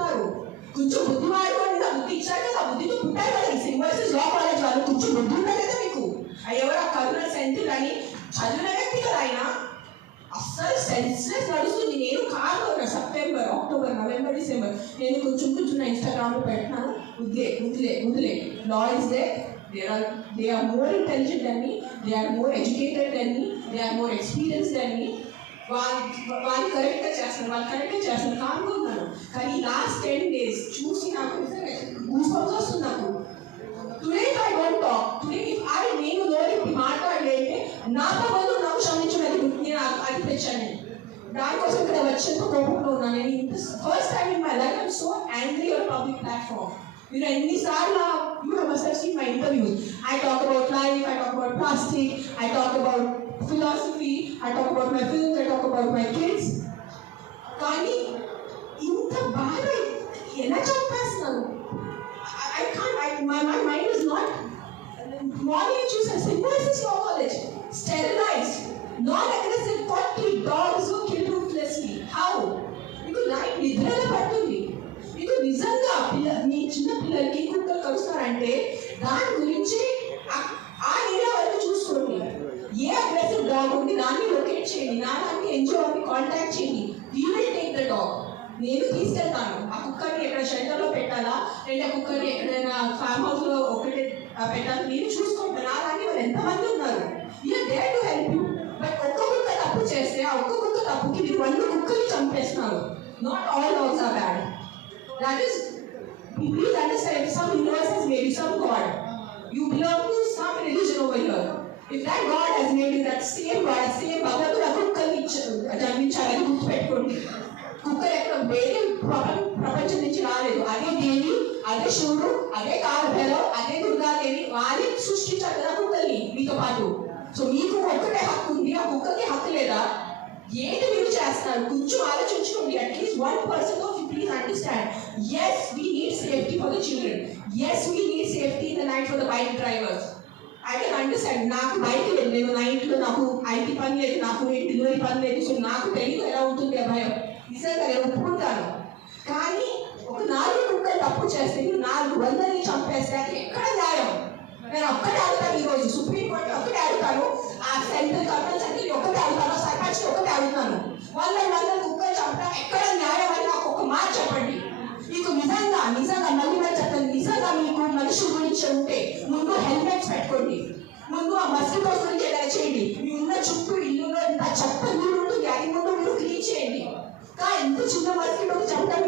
చెప్తున్నారు. కొంచెం బుద్ధి వాడుకోండి. నా బుద్ధి ఇచ్చారు కదా, బుద్ధితో పుట్టారు కదా. ఈ సింబల్స్ లా కాలేజ్ వాళ్ళు కొంచెం బుద్ధి ఉంటుంది కదా మీకు. ఎవరో కరుణ సెంటర్ అని చదివిన వ్యక్తి కదా ఆయన. అస్సలు సెన్స్లెస్ నడుస్తుంది. నేను కాదు సెప్టెంబర్, అక్టోబర్, నవంబర్, డిసెంబర్ నేను కొంచెం నా ఇన్స్టాగ్రామ్లో పెట్టినాను. వదిలే law is they. They are more intelligent than me, they are more educated than me, they are more experienced than me. వాళ్ళు కరెక్ట్గా చేస్తున్నారు కానుకో ఉన్నాను. కానీ లాస్ట్ 10 days చూసి నాకు గూస్బంప్స్ వస్తుంది నాకు. Today I don't talk. Today నేను నోరెత్తి మాట్లాడలేంటే నాతో బదులు నాకు క్షమించలేదు. నేను అది తెచ్చాను. దానికోసం ఇక్కడ వచ్చేంత కోపంలో ఉన్నాను. నేను first time in my life I'm so angry on public platform. You know, ఎన్నిసార్లు you must have seen my interviews. I talk about life, I talk about plastic, I talk about philosophy, I talk about my films, I talk about my kids. కానీ ఇంత బాగా ఎలా చంపేస్తున్నాను. I can't, my mind is not. Morning చూసాను Symbiosis law college sterilised, non aggressive 40 dogs killed ruthlessly. How? మీకు life నిద్రలో పట్టుంది. మీకు నిజంగా మీ చిన్న పిల్లలకి కుక్కలు కలుస్తారంటే దాని గురించి ఆ ఏరియా వరకు చూసుకోండి. ఏ అగ్రెసివ్ డాగ్ ఉంది దాన్ని లొకేట్ చేయండి. నాలాంటి ఎన్జిఓని కాంటాక్ట్ చేయండి. We will take the dog. నేను తీసుకెళ్తాను. ఆ కుక్కర్ని ఎక్కడ షెల్టర్లో పెట్టాలా, లేదా కుక్కర్ని ఎక్కడైనా ఫార్మ్ హౌస్ లో ఒకటే పెట్టాలి, నేను చూసుకుంటాను. నాలాంటి వాళ్ళు ఎంతమంది ఉన్నారు. We are there to help you. But ఒక్క కుక్క తప్పు చేస్తే ఆ ఒక్క కుక్క తప్పుకి మీరు 100 కుక్కల్ని చంపేస్తున్నారు. Not all dogs are bad. That is, please understand, some universe has made you, some God. You belong to some religion over here. If that God has made you, that same God, same భగవంతుడు ఆ కుక్కల్ని జన్మించాలని గుర్తుపెట్టుకోండి. కుక్కలు ఎక్కడ వేరే ప్రపంచం నుంచి రాలేదు. అదే దేవి, అదే శివుడు, అదే కాలభైరవ్, అదే దుర్గాదేవి వారి సృష్టించారు కదా కుక్కల్ని మీతో పాటు. సో మీకు ఒక్కటే హక్కు ఉంది, ఆ కుక్కకి హక్కు లేదా? ఏంటి మీరు చేస్తారు? కొంచెం ఆలోచించుకోండి. At least 1% of you please understand. Yes, we need safety for the children. Yes, we need safety in the night for the bike drivers. I can understand. నాకు బైక్ లేదు, నేను నైట్లో నాకు ఐటీ పని లేదు, నాకు డెలివరీ పని లేదు. సో నాకు తెలియదు ఎలా ఉంటుంది ఆ భయం. నిజంగా నేను ఒప్పుకుంటాను. కానీ ఒక 4 కుక్కలు తప్పు చేస్తే మీరు 400ని చంపేస్తే అది ఎక్కడ న్యాయం? నేను ఒక్కటే అడుగుతాను ఈరోజు, సుప్రీంకోర్టు ఒకటే అడుగుతాను, ఆ సెంట్రల్ గవర్నమెంట్ సెంట్రల్ ఒకటే అడుగుతాను, సర్పంచ్ ఒకటే అడుగుతాను. 100 కుక్కలు చంపడం ఎక్కడ న్యాయం అని నాకు ఒక మాట చెప్పండి. మీకు నిజంగా మళ్ళీ చెప్పండి, నిజంగా మీకు మనుషుల గురించి ఉంటే ముందు హెల్మెట్స్ పెట్టుకోండి. ముందు ఆ మస్కిటోస్ గురించి ఎలా చేయండి. మీ ఉన్న చుట్టూ ఇల్లులో ఇంత చెత్త నీళ్ళు ఉంటుంది, అది ముందు మీరు క్లీన్ చేయండి. కానీ ఎంత చిన్న మస్కిటోస్ చంపడం